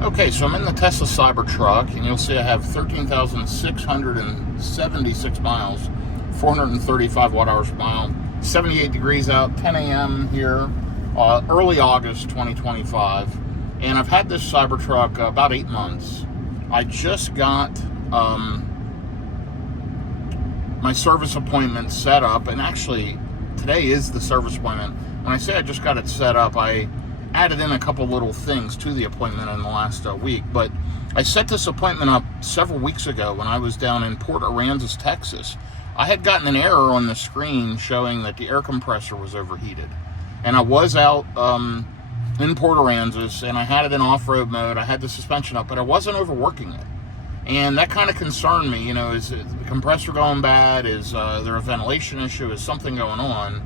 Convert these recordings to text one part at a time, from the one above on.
Okay, so I'm in the Tesla Cybertruck, and you'll see I have 13,676 miles, 435 watt-hours per mile, 78 degrees out, 10 a.m. here, early August 2025. And I've had this Cybertruck about 8 months. I just got my service appointment set up, and actually today is the service appointment. When I say I just got it set up, I added in a couple little things to the appointment in the last week, but I set this appointment up several weeks ago when I was down in Port Aransas, Texas. I had gotten an error on the screen showing that the air compressor was overheated, and I was out in Port Aransas, and I had it in off-road mode. I had the suspension up, but I wasn't overworking it, and that kind of concerned me. You know, is the compressor going bad? Is there a ventilation issue? Is something going on?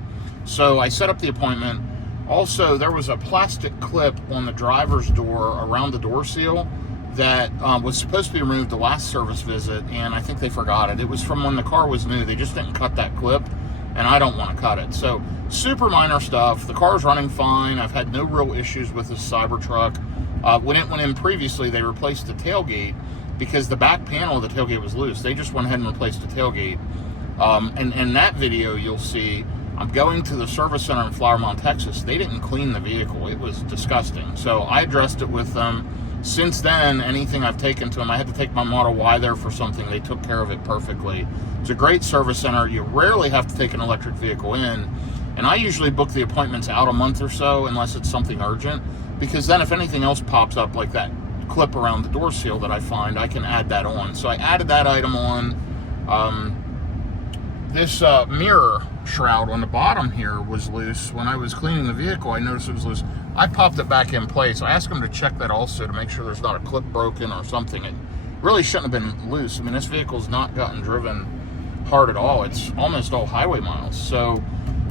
So I set up the appointment. Also, there was a plastic clip on the driver's door around the door seal that was supposed to be removed the last service visit, and I think they forgot it. It was from when the car was new. They just didn't cut that clip, and I don't want to cut it. So, super minor stuff. The car's running fine. I've had no real issues with this Cybertruck. When it went in previously, they replaced the tailgate because the back panel of the tailgate was loose. They just went ahead and replaced the tailgate. And in that video, you'll see I'm going to the service center in Flower Mound, Texas. They didn't clean the vehicle. It was disgusting. So I addressed it with them. Since then, anything I've taken to them, I had to take my Model Y there for something. They took care of it perfectly. It's a great service center. You rarely have to take an electric vehicle in. And I usually book the appointments out a month or so unless it's something urgent, because then if anything else pops up like that clip around the door seal that I find, I can add that on. So I added that item on. This mirror shroud on the bottom here was loose. When I was cleaning the vehicle, I noticed it was loose. I popped it back in place. I asked them to check that also to make sure there's not a clip broken or something. It really shouldn't have been loose. I mean, this vehicle's not gotten driven hard at all. It's almost all highway miles. So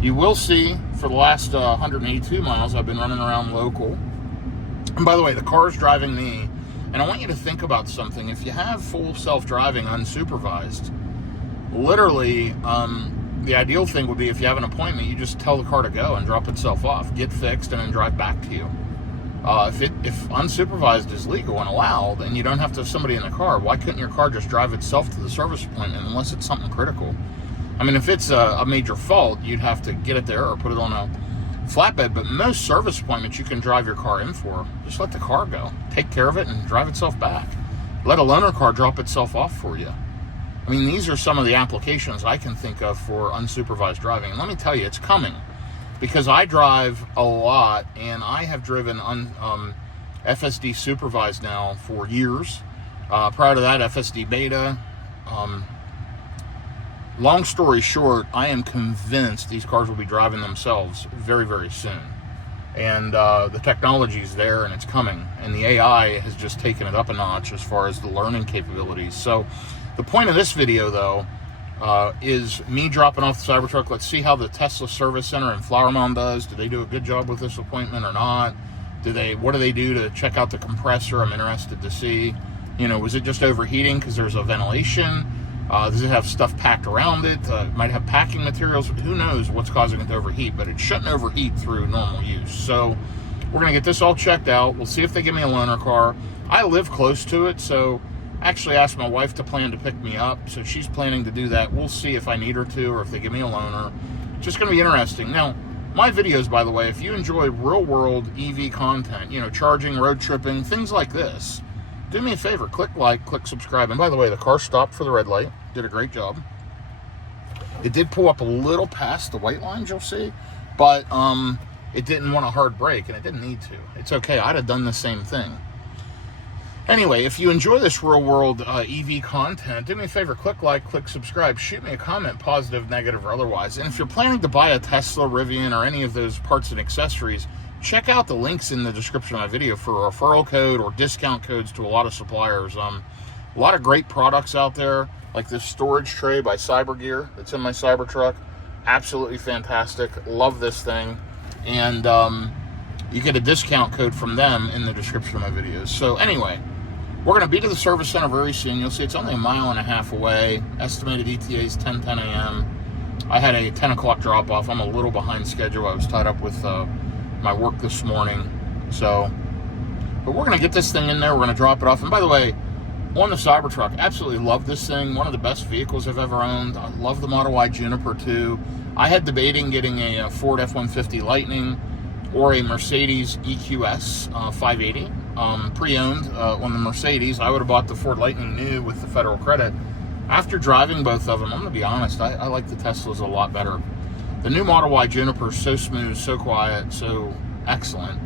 you will see for the last 182 miles, I've been running around local. And by the way, the car's driving me. And I want you to think about something. If you have full self-driving unsupervised, literally, the ideal thing would be if you have an appointment, you just tell the car to go and drop itself off, get fixed, and then drive back to you. If unsupervised is legal and allowed, and you don't have to have somebody in the car, why couldn't your car just drive itself to the service appointment unless it's something critical? I mean, if it's a major fault, you'd have to get it there or put it on a flatbed, but most service appointments you can drive your car in for. Just let the car go. Take care of it and drive itself back. Let a loaner car drop itself off for you. I mean, these are some of the applications I can think of for unsupervised driving. And let me tell you, it's coming. Because I drive a lot, and I have driven FSD supervised now for years. Prior to that, FSD beta. Long story short, I am convinced these cars will be driving themselves very, very soon. And the technology is there, and it's coming. And the AI has just taken it up a notch as far as the learning capabilities. So the point of this video, though, is me dropping off the Cybertruck. Let's see how the Tesla Service Center in Flower Mound does. Do they do a good job with this appointment or not? What do they do to check out the compressor? I'm interested to see. You know, was it just overheating because there's a ventilation? Does it have stuff packed around it? It might have packing materials. Who knows what's causing it to overheat, but it shouldn't overheat through normal use. So we're going to get this all checked out. We'll see if they give me a loaner car. I live close to it, so I actually asked my wife to plan to pick me up, so she's planning to do that. We'll see if I need her to or if they give me a loaner. It's just going to be interesting. Now, my videos, by the way, if you enjoy real-world EV content, you know, charging, road tripping, things like this, do me a favor, click like, click subscribe. And by the way, the car stopped for the red light. Did a great job. It did pull up a little past the white lines, you'll see, but it didn't want a hard brake, and it didn't need to. It's okay. I'd have done the same thing. Anyway, if you enjoy this real-world EV content, do me a favor, click like, click subscribe, shoot me a comment, positive, negative, or otherwise. And if you're planning to buy a Tesla, Rivian, or any of those parts and accessories, check out the links in the description of my video for a referral code or discount codes to a lot of suppliers. A lot of great products out there, like this storage tray by Cybergear that's in my Cybertruck. Absolutely fantastic. Love this thing. And you get a discount code from them in the description of my videos. So anyway, we're going to be to the service center very soon. You'll see it's only 1.5 miles away. Estimated ETA is 10 a.m. I had a 10 o'clock drop-off. I'm a little behind schedule. I was tied up with my work this morning. So But we're going to get this thing in there. We're going to drop it off. And by the way, on the Cybertruck, absolutely love this thing. One of the best vehicles I've ever owned. I love the Model Y Juniper too. I had debating getting a Ford F-150 Lightning or a Mercedes EQS 580 pre-owned on the Mercedes. I would have bought the Ford Lightning new with the federal credit. After driving both of them, I'm going to be honest, I like the Teslas a lot better. The new Model Y Juniper is so smooth, so quiet, so excellent.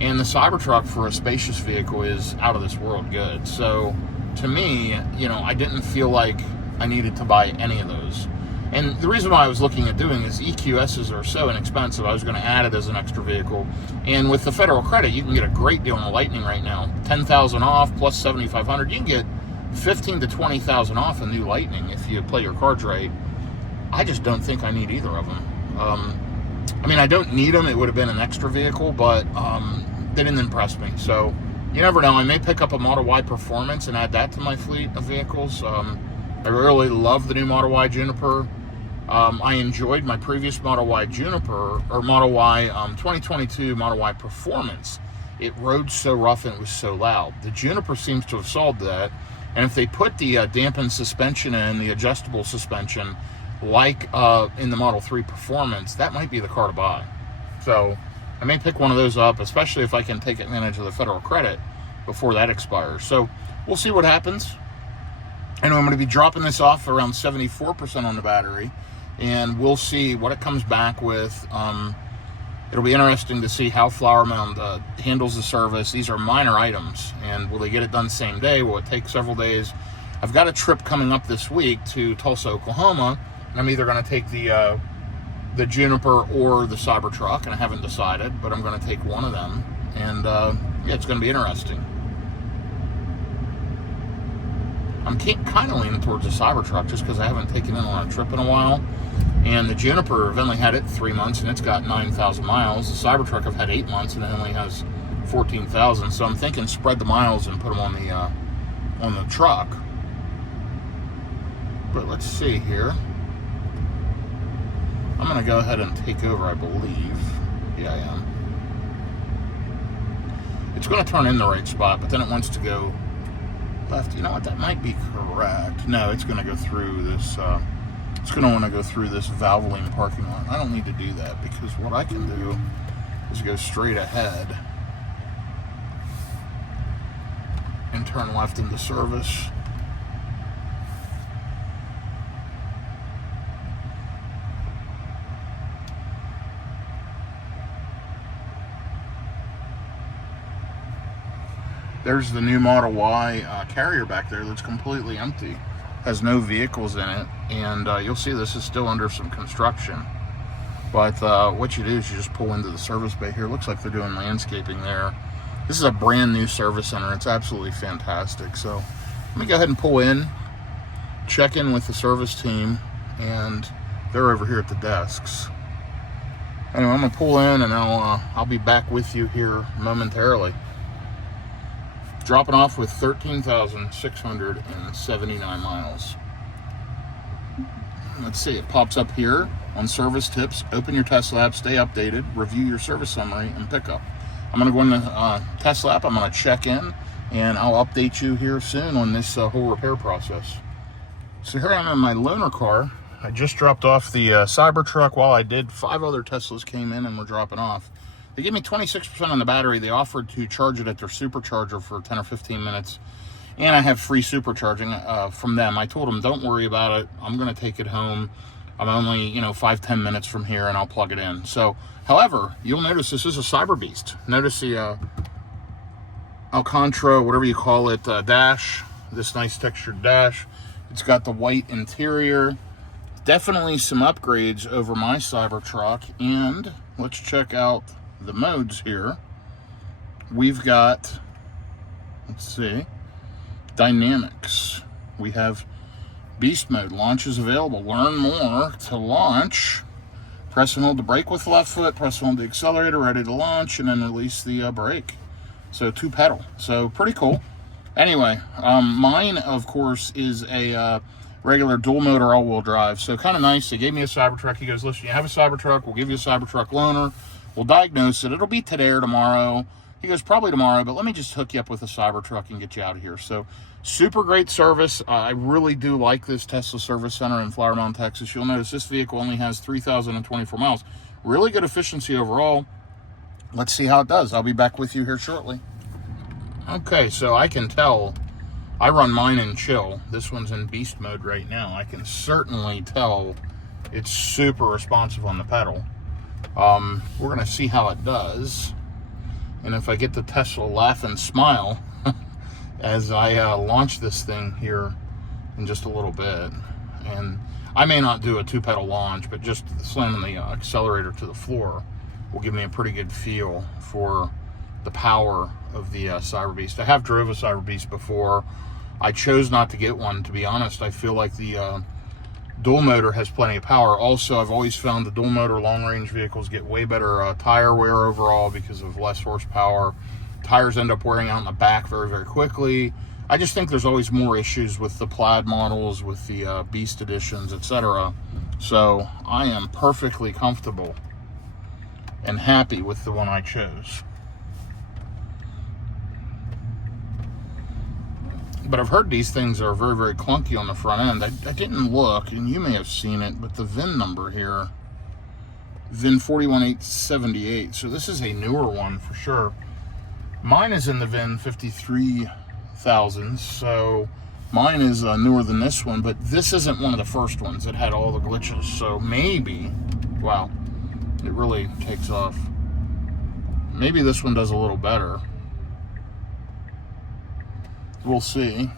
And the Cybertruck for a spacious vehicle is out of this world good. So to me, I didn't feel like I needed to buy any of those. And the reason why I was looking at doing is EQSs are so inexpensive, I was going to add it as an extra vehicle. And with the federal credit, you can get a great deal on the Lightning right now. $10,000 off plus $7,500. You can get $15,000 to $20,000 off a new Lightning if you play your cards right. I just don't think I need either of them. I don't need them. It would have been an extra vehicle, but they didn't impress me. So you never know. I may pick up a Model Y Performance and add that to my fleet of vehicles. I really love the new Model Y Juniper. I enjoyed my previous Model Y Juniper, or Model Y 2022 Model Y Performance. It rode so rough and it was so loud. The Juniper seems to have solved that. And if they put the dampened suspension in, the adjustable suspension, like in the Model 3 Performance, that might be the car to buy. So I may pick one of those up, especially if I can take advantage of the federal credit before that expires. So we'll see what happens. I know I'm going to be dropping this off around 74% on the battery, and we'll see what it comes back with. It'll be interesting to see how Flower Mound handles the service. These are minor items, and will they get it done same day? Will it take several days? I've got a trip coming up this week to Tulsa, Oklahoma, and I'm either going to take the Juniper or the Cybertruck, and I haven't decided, but I'm going to take one of them, and yeah, it's going to be interesting. I'm kind of leaning towards the Cybertruck just because I haven't taken it on a trip in a while. And the Juniper, I've only had it 3 months and it's got 9,000 miles. The Cybertruck I've had 8 months and it only has 14,000. So I'm thinking spread the miles and put them on the truck. But let's see here. I'm going to go ahead and take over, I believe. Yeah, I am. It's going to turn in the right spot, but then it wants to go left. You know what? That might be correct. No, it's going to go through this. It's going to want to go through this Valvoline parking lot. I don't need to do that because what I can do is go straight ahead and turn left into service. There's the new Model Y carrier back there that's completely empty. Has no vehicles in it, and you'll see this is still under some construction. But what you do is you just pull into the service bay here. Looks like they're doing landscaping there. This is a brand new service center. It's absolutely fantastic. So let me go ahead and pull in, check in with the service team, and they're over here at the desks. Anyway, I'm gonna pull in, and I'll be back with you here momentarily. Dropping off with 13,679 miles. Let's see, it pops up here on service tips. Open your Tesla app, stay updated, review your service summary, and pickup. I'm going to go in the Tesla app, I'm going to check in, and I'll update you here soon on this whole repair process. So here I am in my loaner car. I just dropped off the Cybertruck. While I did, 5 other Teslas came in and were dropping off. They gave me 26% on the battery. They offered to charge it at their supercharger for 10 or 15 minutes. And I have free supercharging from them. I told them, don't worry about it. I'm going to take it home. I'm only, 5-10 minutes from here, and I'll plug it in. So, however, you'll notice this is a Cyber Beast. Notice the Alcantara, whatever you call it, dash. This nice textured dash. It's got the white interior. Definitely some upgrades over my Cybertruck. And let's check out the modes here. We've got, let's see, dynamics. We have beast mode. Launch is available. Learn more. To launch, press and hold the brake with the left foot, press and hold the accelerator, ready to launch, and then release the brake. So 2 pedal. So pretty cool. Anyway, mine of course is a regular dual motor all-wheel drive. So kind of nice. They gave me a Cybertruck. He goes, listen, you have a Cybertruck, we'll give you a Cybertruck loaner. We'll diagnose it. It'll be today or tomorrow. He goes, probably tomorrow, but let me just hook you up with a Cybertruck and get you out of here. So super great service. I really do like this Tesla service center in Flower Mound, Texas. You'll notice this vehicle only has 3,024 miles. Really good efficiency overall. Let's see how it does. I'll be back with you here shortly. Okay, so I can tell I run mine in chill. This one's in beast mode right now. I can certainly tell it's super responsive on the pedal. We're going to see how it does. And if I get the Tesla laugh and smile as I launch this thing here in just a little bit. And I may not do a 2-pedal launch, but just slamming the accelerator to the floor will give me a pretty good feel for the power of the Cyber Beast. I have drove a Cyber Beast before. I chose not to get one, to be honest. I feel like the dual motor has plenty of power. Also, I've always found the dual motor long range vehicles get way better tire wear overall because of less horsepower. Tires end up wearing out in the back very, very quickly. I just think there's always more issues with the plaid models, with the Beast editions, etc. So I am perfectly comfortable and happy with the one I chose. But I've heard these things are very, very clunky on the front end. I didn't look, and you may have seen it, but the VIN number here, VIN 41878. So this is a newer one for sure. Mine is in the VIN 53,000, so mine is newer than this one, but this isn't one of the first ones that had all the glitches. So maybe, wow, it really takes off. Maybe this one does a little better. We'll see.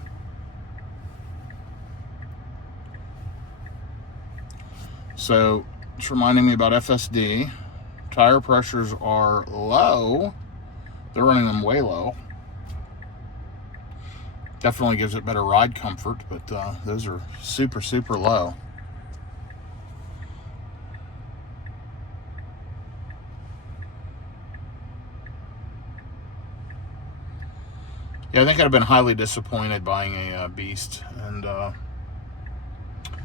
So it's reminding me about FSD. Tire pressures are low. They're running them way low. Definitely gives it better ride comfort, but those are super, super low. Yeah, I think I'd have been highly disappointed buying a Beast, and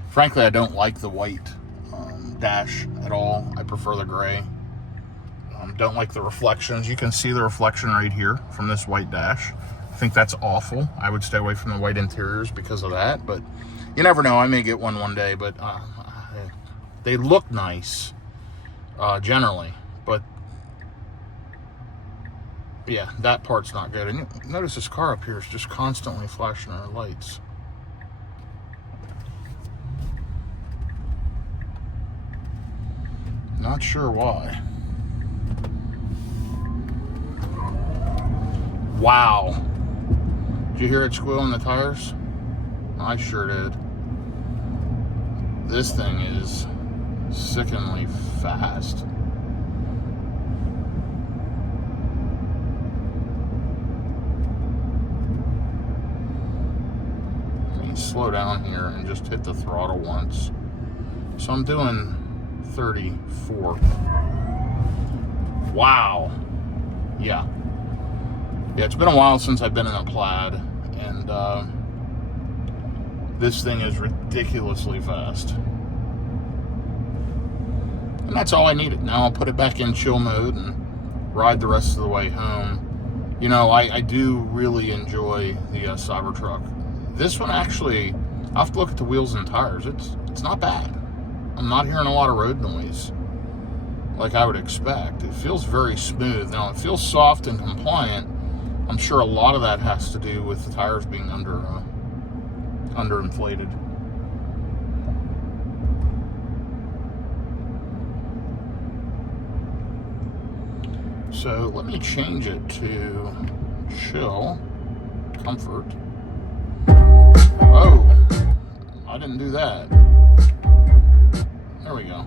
frankly, I don't like the white dash at all. I prefer the gray. Don't like the reflections. You can see the reflection right here from this white dash. I think that's awful. I would stay away from the white interiors because of that, but you never know. I may get one day, but they look nice generally, but yeah, that part's not good. And you notice this car up here is just constantly flashing our lights. Not sure why. Wow. Did you hear it squeal in the tires? I sure did. This thing is sickeningly fast. Slow down here and just hit the throttle once. So I'm doing 34. Wow. Yeah, it's been a while since I've been in a plaid, and this thing is ridiculously fast. And that's all I needed. Now I'll put it back in chill mode and ride the rest of the way home. You know, I do really enjoy the Cybertruck. This one actually, I'll have to look at the wheels and tires. It's not bad. I'm not hearing a lot of road noise like I would expect. It feels very smooth. Now, it feels soft and compliant. I'm sure a lot of that has to do with the tires being underinflated. So let me change it to chill, comfort. Oh, I didn't do that. There we go.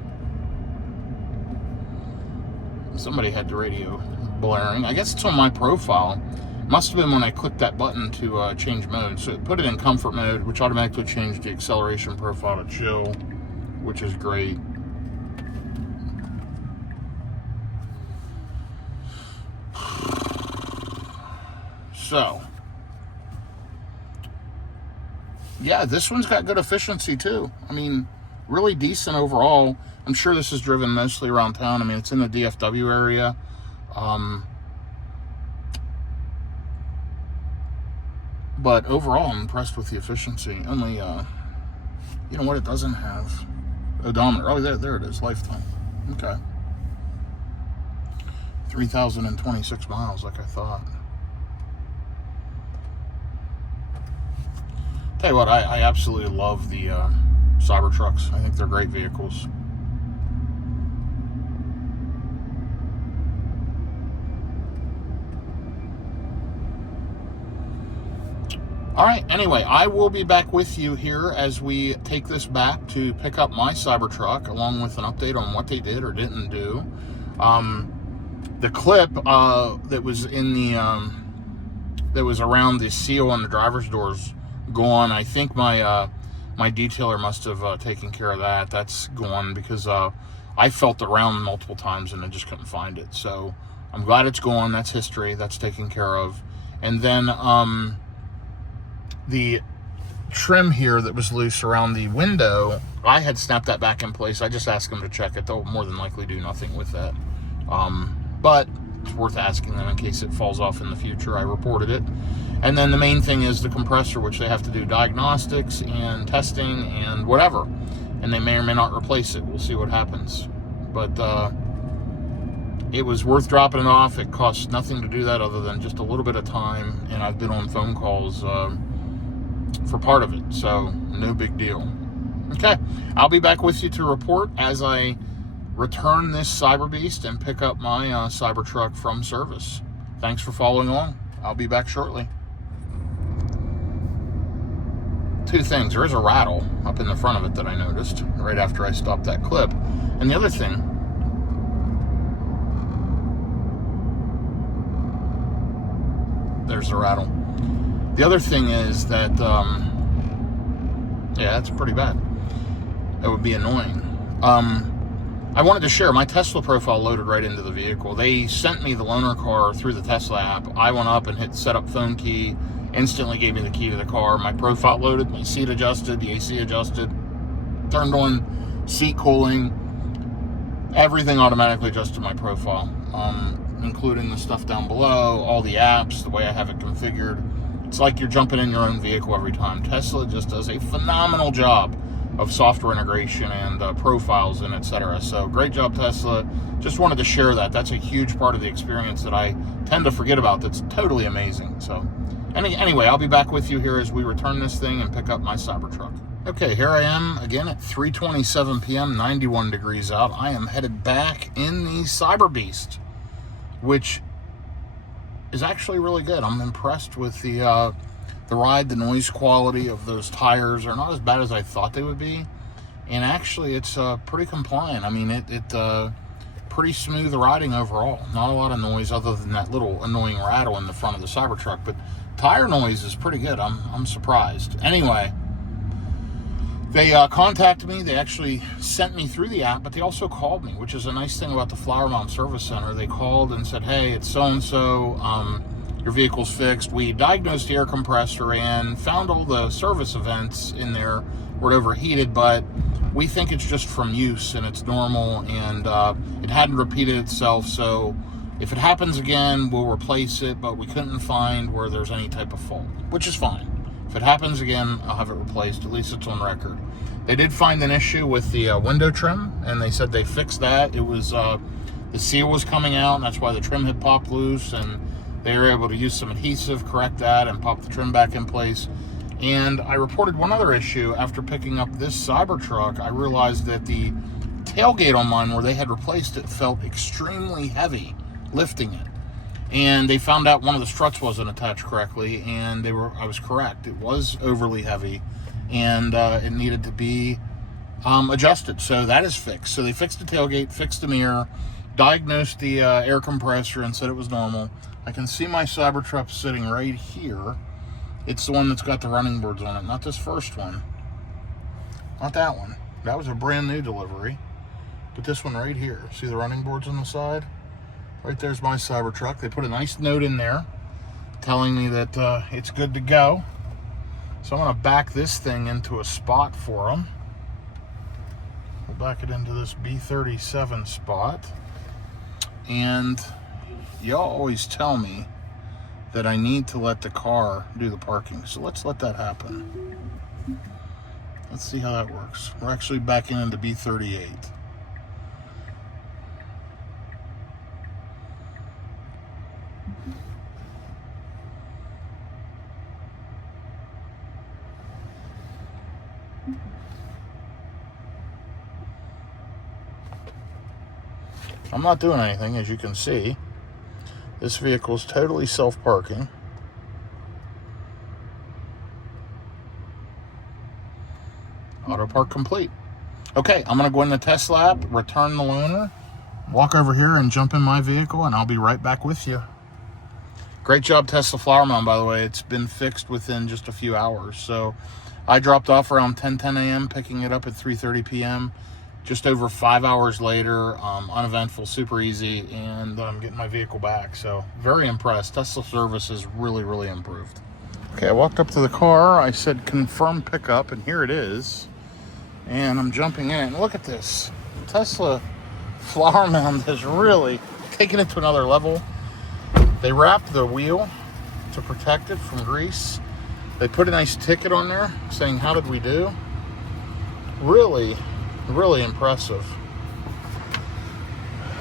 Somebody had the radio blaring. I guess it's on my profile. Must have been when I clicked that button to change mode. So it put it in comfort mode, which automatically changed the acceleration profile to chill, which is great. So, yeah, this one's got good efficiency too. I mean, really decent overall. I'm sure this is driven mostly around town. I mean, it's in the DFW area. But overall, I'm impressed with the efficiency. Only, you know what it doesn't have? Odometer. Oh, there it is. Lifetime. Okay. 3,026 miles, like I thought. Tell you what, I absolutely love the Cybertrucks. I think they're great vehicles. All right, anyway, I will be back with you here as we take this back to pick up my Cybertruck, along with an update on what they did or didn't do. The clip that was in the that was around the seal on the driver's doors gone. I think my my detailer must have taken care of that. That's gone because I felt around multiple times and I just couldn't find it. So I'm glad it's gone. That's history. That's taken care of. And then the trim here that was loose around the window, I had snapped that back in place. I just asked them to check it. They'll more than likely do nothing with that. But it's worth asking them in case it falls off in the future. I reported it. And then the main thing is the compressor, which they have to do diagnostics and testing and whatever. And they may or may not replace it. We'll see what happens. But it was worth dropping it off. It costs nothing to do that other than just a little bit of time. And I've been on phone calls for part of it. So no big deal. Okay. I'll be back with you to report as I return this Cyber Beast and pick up my Cybertruck from service. Thanks for following along. I'll be back shortly. Two things. There is a rattle up in the front of it that I noticed right after I stopped that clip. And the other thing, there's the rattle. The other thing is that, yeah, that's pretty bad. That would be annoying. I wanted to share my Tesla profile loaded right into the vehicle. They sent me the loaner car through the Tesla app. I went up and hit set up phone key, instantly gave me the key to the car. My profile loaded, my seat adjusted, the AC adjusted, turned on seat cooling, everything automatically adjusted my profile, including the stuff down below, all the apps, the way I have it configured. It's like you're jumping in your own vehicle every time. Tesla just does a phenomenal job of software integration and profiles and etc. So great job, Tesla. Just wanted to share that. That's a huge part of the experience that I tend to forget about. That's totally amazing. So anyway, I'll be back with you here as we return this thing and pick up my Cybertruck. Okay, here I am again at 3:27 p.m., 91 degrees out. I am headed back in the Cyber Beast, which is actually really good. I'm impressed with the ride. The noise quality of those tires are not as bad as I thought they would be, and actually it's pretty compliant. I mean, it pretty smooth riding overall. Not a lot of noise other than that little annoying rattle in the front of the Cybertruck, but tire noise is pretty good. I'm surprised. Anyway, they contacted me. They actually sent me through the app, but they also called me, which is a nice thing about the Flower Mound Service Center. They called and said, hey, it's so-and-so, your vehicle's fixed. We diagnosed the air compressor and found all the service events in there were overheated, but we think it's just from use and it's normal, and it hadn't repeated itself, so if it happens again, we'll replace it, but we couldn't find where there's any type of fault, which is fine. If it happens again, I'll have it replaced. At least it's on record. They did find an issue with the window trim, and they said they fixed that. It was the seal was coming out, and that's why the trim had popped loose, and they were able to use some adhesive, correct that, and pop the trim back in place. And I reported one other issue after picking up this Cybertruck. I realized that the tailgate on mine, where they had replaced it, felt extremely heavy lifting it. And they found out one of the struts wasn't attached correctly, and I was correct. It was overly heavy, and it needed to be adjusted. So that is fixed. So they fixed the tailgate, fixed the mirror, diagnosed the air compressor, and said it was normal. I can see my Cybertruck sitting right here. It's the one that's got the running boards on it, not this first one. Not that one. That was a brand new delivery. But this one right here. See the running boards on the side? Right there's my Cybertruck. They put a nice note in there telling me that it's good to go. So I'm going to back this thing into a spot for them. We'll back it into this B37 spot. And y'all always tell me that I need to let the car do the parking. So let's let that happen. Let's see how that works. We're actually backing into B38. I'm not doing anything, as you can see. This vehicle is totally self-parking. Auto park complete. Okay, I'm gonna go in the test lab, return the loaner, walk over here and jump in my vehicle, and I'll be right back with you. Great job, Tesla Flower Mound, by the way. It's been fixed within just a few hours. So I dropped off around 10 a.m., picking it up at 3:30 p.m. Just over 5 hours later, uneventful, super easy, and I'm getting my vehicle back. So very impressed. Tesla service has really, really improved. Okay, I walked up to the car. I said confirm pickup, and here it is. And I'm jumping in, and look at this. Tesla Flower Mound has really taken it to another level. They wrapped the wheel to protect it from grease. They put a nice ticket on there saying, how did we do? Really, really impressive.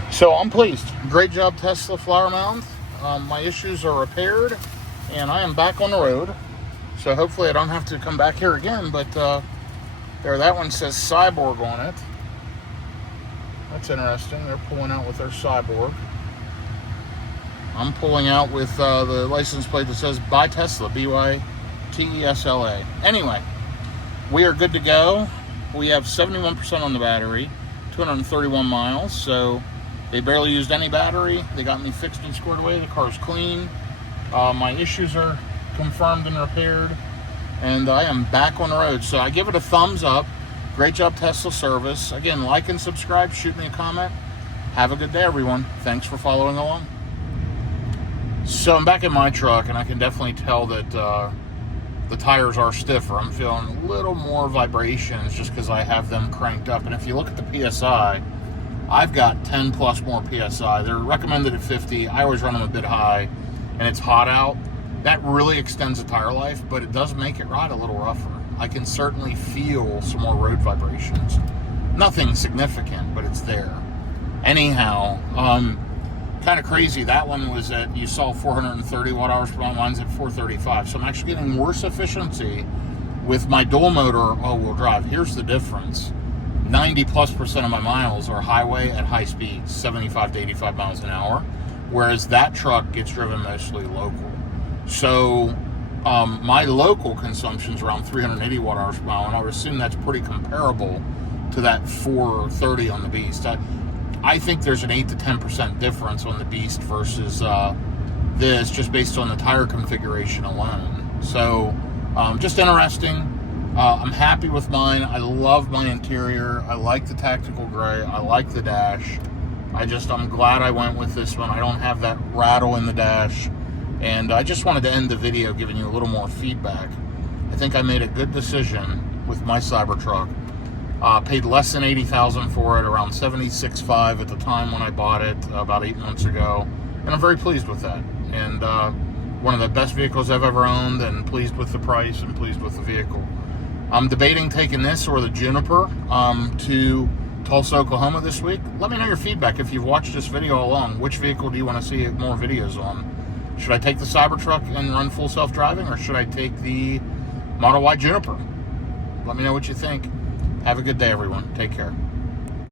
So I'm pleased. Great job, Tesla Flower Mound. My issues are repaired, and I am back on the road. So hopefully I don't have to come back here again, but there, that one says Cyborg on it. That's interesting. They're pulling out with their Cyborg. I'm pulling out with the license plate that says by Tesla, BYTESLA. Anyway, we are good to go. We have 71% on the battery, 231 miles, so they barely used any battery. They got me fixed and squared away. The car's clean. My issues are confirmed and repaired, and I am back on the road. So I give it a thumbs up. Great job, Tesla service. Again, like and subscribe. Shoot me a comment. Have a good day, everyone. Thanks for following along. So I'm back in my truck, and I can definitely tell that the tires are stiffer. I'm feeling a little more vibrations just because I have them cranked up. And if you look at the PSI, I've got 10 plus more PSI. They're recommended at 50. I always run them a bit high, and it's hot out. That really extends the tire life, but it does make it ride a little rougher. I can certainly feel some more road vibrations. Nothing significant, but it's there. Anyhow, kind of crazy. That one was at, you saw 430 watt hours per mile. Mine's at 435. So I'm actually getting worse efficiency with my dual motor all-wheel drive. Here's the difference. 90+% of my miles are highway at high speeds, 75 to 85 miles an hour, whereas that truck gets driven mostly local. So my local consumption is around 380 watt hours per mile, and I would assume that's pretty comparable to that 430 on the Beast. I think there's an 8 to 10% difference on the Beast versus this, just based on the tire configuration alone. So just interesting. I'm happy with mine. I love my interior. I like the tactical gray. I like the dash. I'm glad I went with this one. I don't have that rattle in the dash. And I just wanted to end the video giving you a little more feedback. I think I made a good decision with my Cybertruck. Paid less than $80,000 for it, around $76,500 at the time when I bought it about 8 months ago. And I'm very pleased with that. And one of the best vehicles I've ever owned, and pleased with the price and pleased with the vehicle. I'm debating taking this or the Juniper to Tulsa, Oklahoma this week. Let me know your feedback if you've watched this video all along. Which vehicle do you want to see more videos on? Should I take the Cybertruck and run full self-driving, or should I take the Model Y Juniper? Let me know what you think. Have a good day, everyone. Take care.